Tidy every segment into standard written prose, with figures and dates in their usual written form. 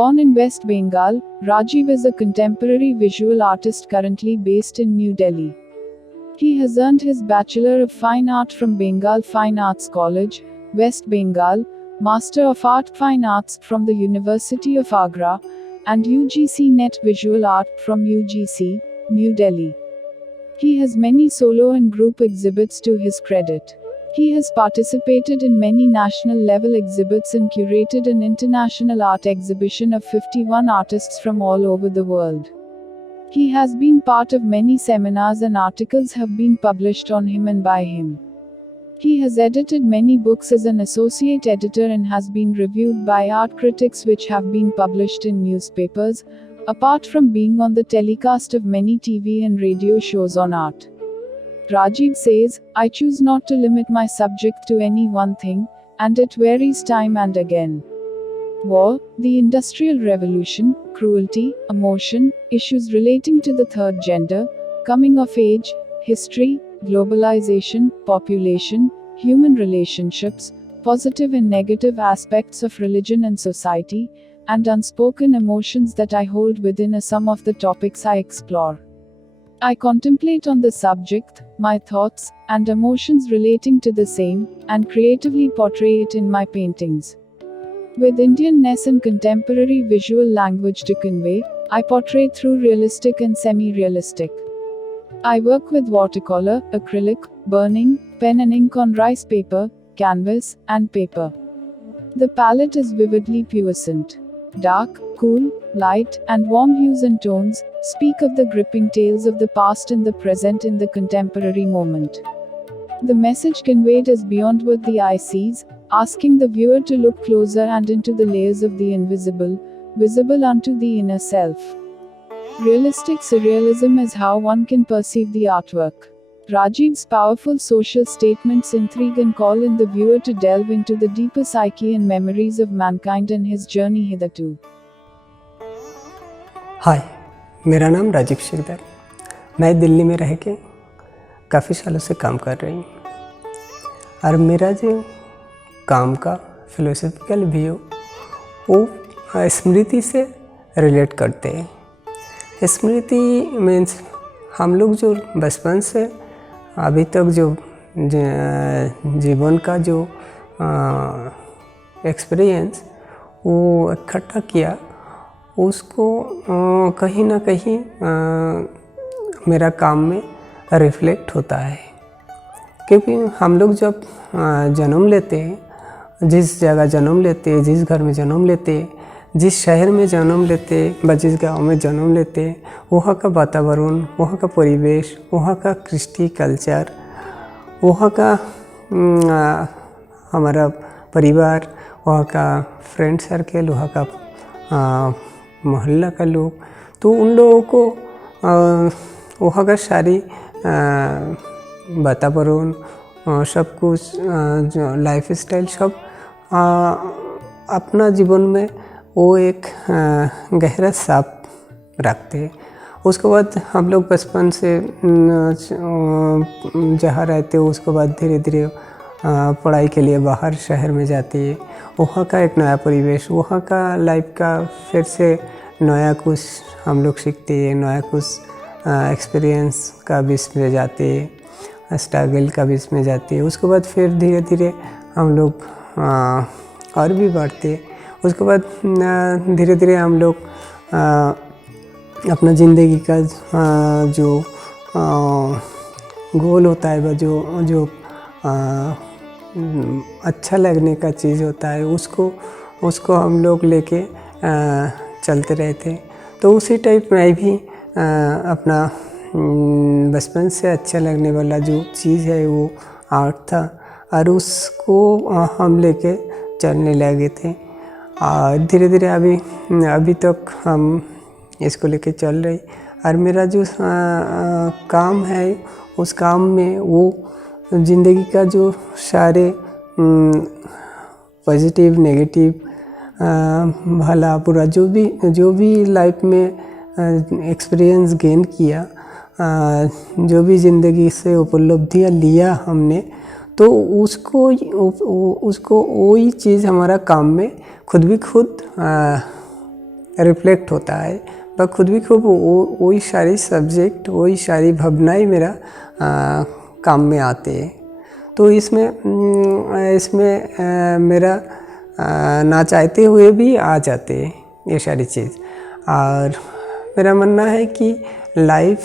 Born in West Bengal, Rajiv is a contemporary visual artist currently based in New Delhi. He has earned his Bachelor of Fine Art from Bengal Fine Arts College, West Bengal, Master of Art Fine Arts from the University of Agra, and UGC NET Visual Art from UGC, New Delhi. He has many solo and group exhibits to his credit. He has participated in many national-level exhibits and curated an international art exhibition of 51 artists from all over the world. He has been part of many seminars and articles have been published on him and by him. He has edited many books as an associate editor and has been reviewed by art critics which have been published in newspapers, apart from being on the telecast of many TV and radio shows on art. Rajiv says, "I choose not to limit my subject to any one thing, and it varies time and again. War, the Industrial Revolution, cruelty, emotion, issues relating to the third gender, coming of age, history, globalization, population, human relationships, positive and negative aspects of religion and society, and unspoken emotions that I hold within are some of the topics I explore. I contemplate on the subject, my thoughts, and emotions relating to the same, and creatively portray it in my paintings. With Indianness and contemporary visual language to convey, I portray through realistic and semi-realistic. I work with watercolor, acrylic, burning, pen and ink on rice paper, canvas, and paper. The palette is vividly puissant. Dark, cool, light, and warm hues and tones speak of the gripping tales of the past and the present in the contemporary moment. The message conveyed is beyond what the eye sees, asking the viewer to look closer and into the layers of the invisible, visible unto the inner self. Realistic surrealism is how one can perceive the artwork. Rajiv's powerful social statements intrigue and call in the viewer to delve into the deeper psyche and memories of mankind and his journey hitherto. हाय, मेरा नाम राजीव शिकदार। मैं दिल्ली में रह के काफ़ी सालों से काम कर रही हूँ और मेरा जो काम का फिलोसफिकल व्यू वो स्मृति से रिलेट करते हैं। स्मृति मीन्स हम लोग जो बचपन से अभी तक जो जीवन का जो एक्सपीरियंस वो इकट्ठा किया उसको कहीं ना कहीं मेरा काम में रिफ्लेक्ट होता है, क्योंकि हम लोग जब जन्म लेते हैं, जिस जगह जन्म लेते हैं, जिस घर में जन्म लेते हैं, जिस शहर में जन्म लेते हैं, जिस गाँव में जन्म लेते हैं, वहाँ का वातावरण, वहाँ का परिवेश, वहाँ का कृष्टि कल्चर, वहाँ का हमारा परिवार, वहाँ का फ्रेंड सर्कल, वहाँ का मोहल्ला का लोग, तो उन लोगों को वहाँ का सारी वातावरण, सब कुछ जो लाइफ स्टाइल सब अपना जीवन में वो एक गहरा छाप रखते हैं। उसके बाद हम लोग बचपन से जहाँ रहते हो उसके बाद धीरे धीरे पढ़ाई के लिए बाहर शहर में जाती है, वहाँ का एक नया परिवेश, वहाँ का लाइफ का फिर से नया कुछ हम लोग सीखते हैं, नया कुछ एक्सपीरियंस का बीच में जाते हैं, स्ट्रगल का बीच में जाती है। उसके बाद फिर धीरे धीरे हम लोग और भी बढ़ते हैं। उसके बाद धीरे धीरे हम लोग अपना ज़िंदगी का जो गोल होता है, वह जो अच्छा लगने का चीज़ होता है उसको हम लोग लेके चलते रहते। तो उसी टाइप में भी अपना बचपन से अच्छा लगने वाला जो चीज़ है वो आर्ट था और उसको हम लेके चलने लगे थे और धीरे धीरे अभी तक हम इसको लेके चल रहे। और मेरा जो काम है उस काम में वो ज़िंदगी का जो सारे पॉजिटिव नेगेटिव भला बुरा जो भी लाइफ में एक्सपीरियंस गेन किया, जो भी ज़िंदगी से उपलब्धियाँ लिया हमने, तो उसको वही चीज़ हमारा काम में खुद रिफ्लेक्ट होता है। पर खुद भी खूब वही सारी सब्जेक्ट, वही सारी भावनाएं मेरा काम में आते हैं। तो इसमें मेरा ना चाहते हुए भी आ जाते हैं ये सारी चीज़। और मेरा मानना है कि लाइफ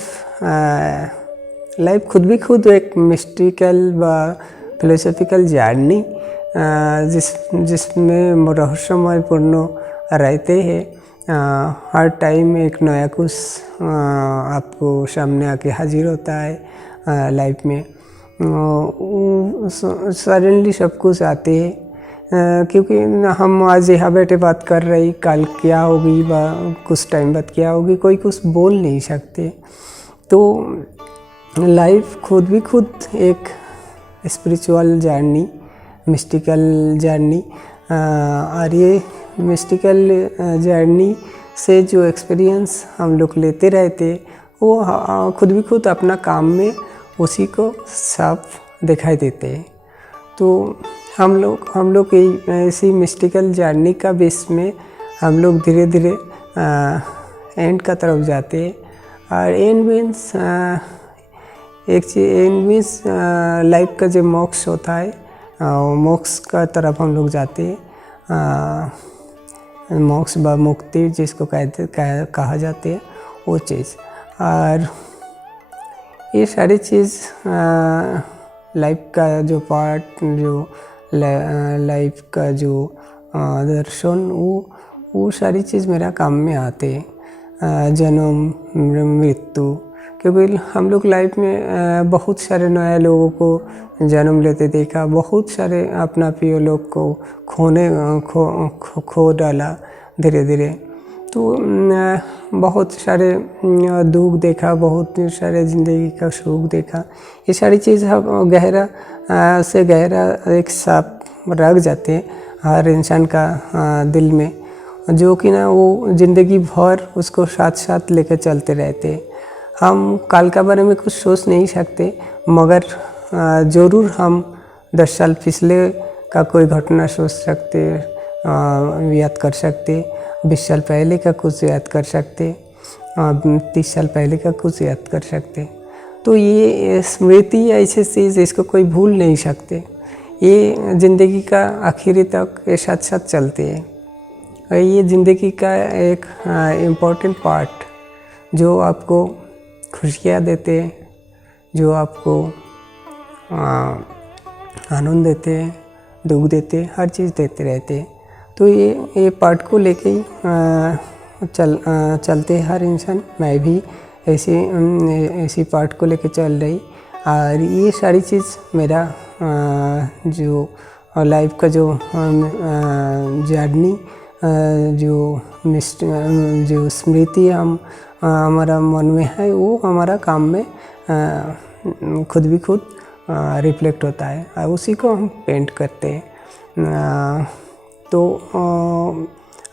खुद भी खुद एक मिस्टिकल व फिलोसॉफिकल जर्नी जिसमें रहस्यमयपूर्ण रहते हैं। हर टाइम एक नया कुछ आपको सामने आके हाजिर होता है लाइफ में। सडनली सब कुछ आते हैं क्योंकि हम आज यहाँ बैठे बात कर रही, कल क्या होगी व कुछ टाइम बाद क्या होगी कोई कुछ बोल नहीं सकते। तो लाइफ खुद भी खुद एक स्पिरिचुअल जर्नी, मिस्टिकल जर्नी, और ये मिस्टिकल जर्नी से जो एक्सपीरियंस हम लोग लेते रहते वो खुद भी खुद अपना काम में उसी को साफ दिखाई देते हैं। तो हम लोग ऐसी मिस्टिकल जर्नी का बेस में हम लोग धीरे धीरे एंड का तरफ जाते हैं। और एंड मीन्स लाइफ का जो मोक्ष होता है, मोक्ष का तरफ हम लोग जाते हैं। मोक्ष व मुक्ति जिसको कहा जाते हैं वो चीज़। और ये सारी चीज़ लाइफ का जो पार्ट, जो लाइफ का जो दर्शन, वो सारी चीज़ मेरा काम में आते हैं। जन्म, मृत्यु, क्योंकि हम लोग लाइफ में बहुत सारे नए लोगों को जन्म लेते देखा, बहुत सारे अपना प्रिय लोग को खो डाला धीरे धीरे। तो बहुत सारे दुख देखा, बहुत सारे ज़िंदगी का सुख देखा। ये सारी चीज़ हम गहरा से गहरा एक साथ रख जाते हैं हर इंसान का दिल में, जो कि ना वो ज़िंदगी भर उसको साथ साथ लेकर चलते रहते हैं। हम कल के बारे में कुछ सोच नहीं सकते, मगर ज़रूर हम 10 साल पिछले का कोई घटना सोच सकते, याद कर सकते, 20 साल पहले का कुछ याद कर सकते, 30 साल पहले का कुछ याद कर सकते। तो ये स्मृति ऐसी चीज़, इसको कोई भूल नहीं सकते। ये ज़िंदगी का आखिरी तक ये साथ साथ चलते हैं। और ये ज़िंदगी का एक इम्पोर्टेंट पार्ट जो आपको खुशियाँ देते, जो आपको आनंद देते, दुख देते, हर चीज़ देते रहते। तो ये पार्ट को लेके ही चलते हर इंसान। मैं भी ऐसी पार्ट को लेके चल रही। और ये सारी चीज़ मेरा जो लाइफ का जो जर्नी, जो स्मृति हमारा मन में है, वो हमारा काम में खुद भी खुद रिफ्लेक्ट होता है और उसी को हम पेंट करते हैं। तो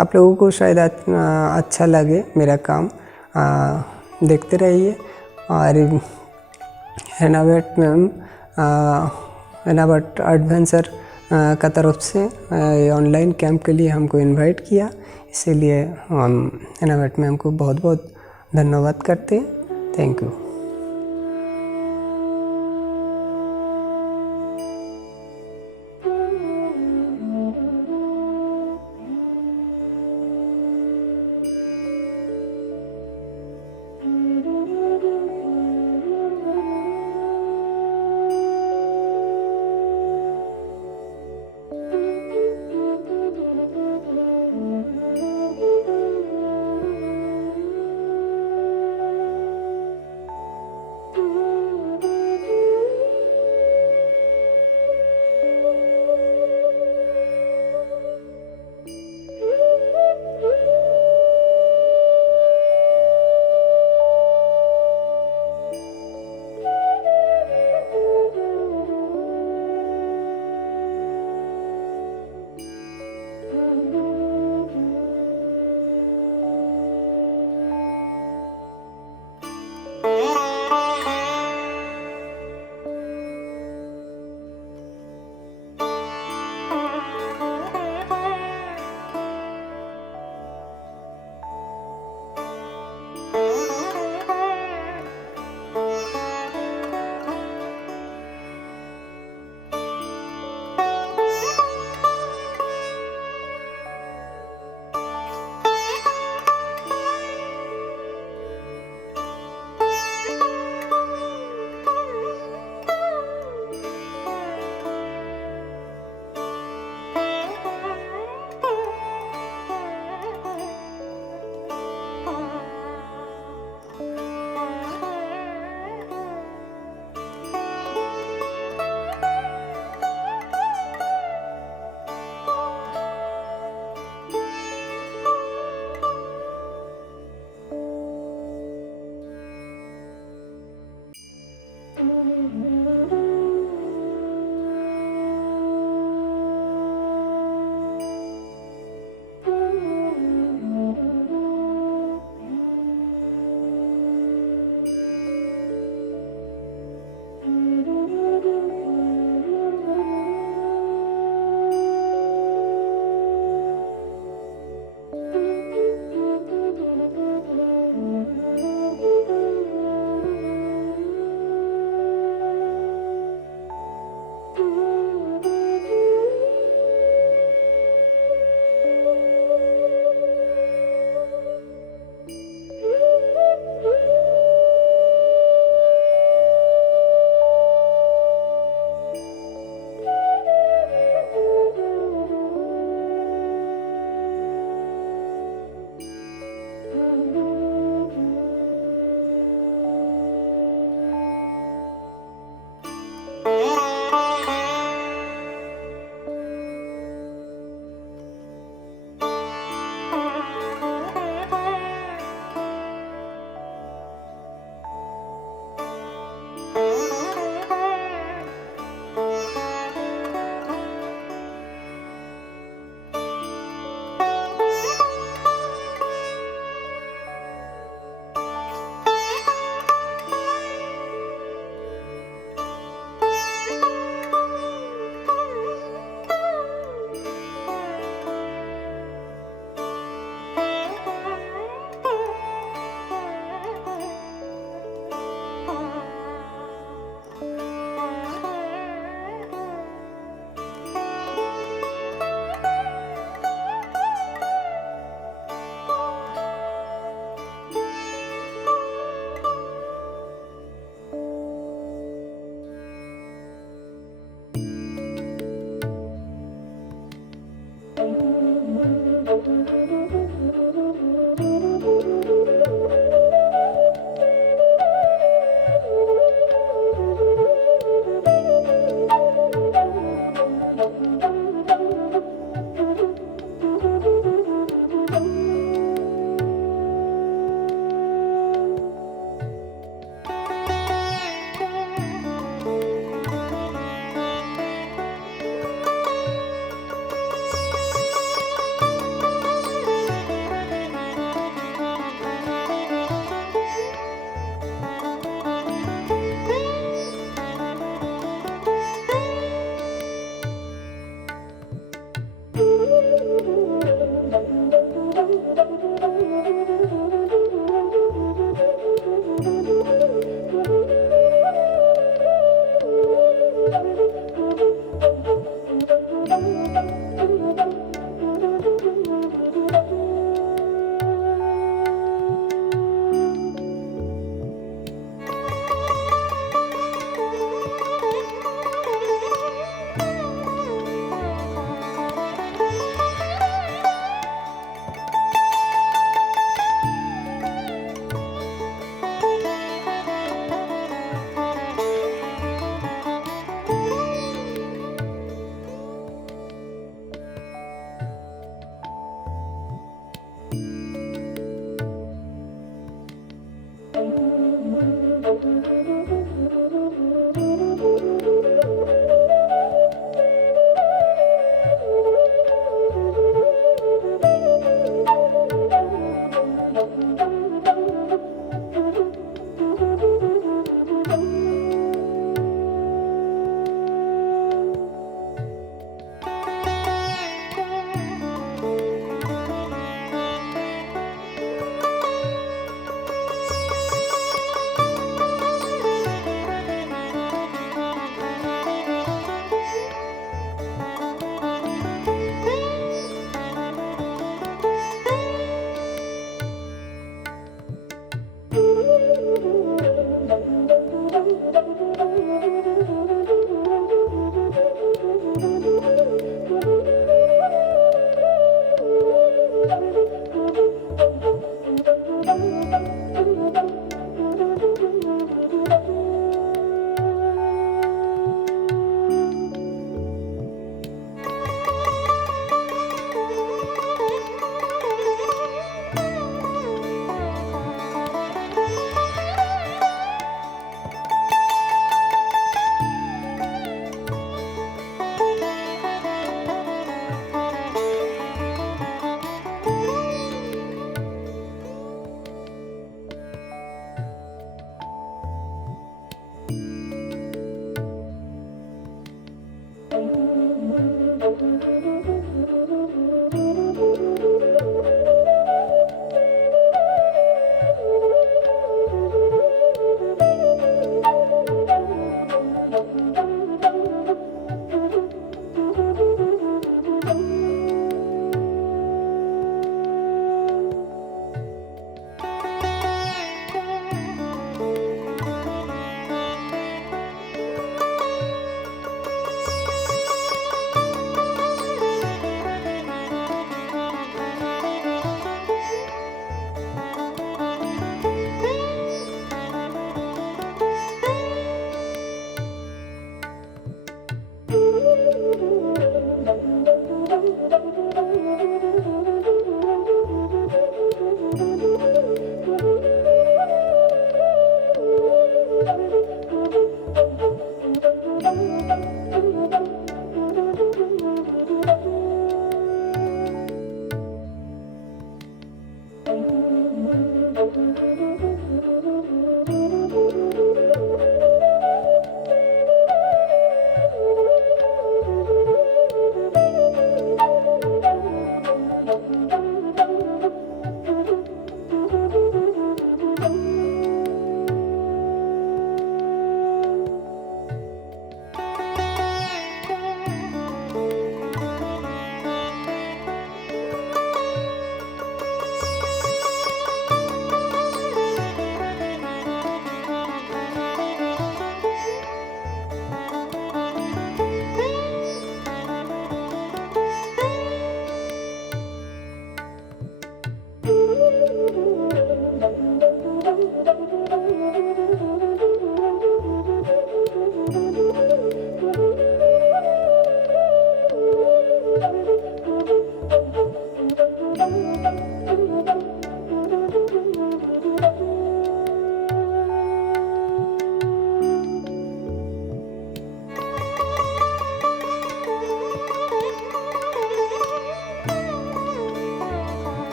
आप लोगों को शायद अच्छा लगे मेरा काम, देखते रहिए। और एनाबेट मैम, एनाबेट एडवेंचर का तरफ से ऑनलाइन कैंप के लिए हमको इनवाइट किया, इसीलिए हम एनाबेट मैम को बहुत बहुत धन्यवाद करते हैं। Thank you.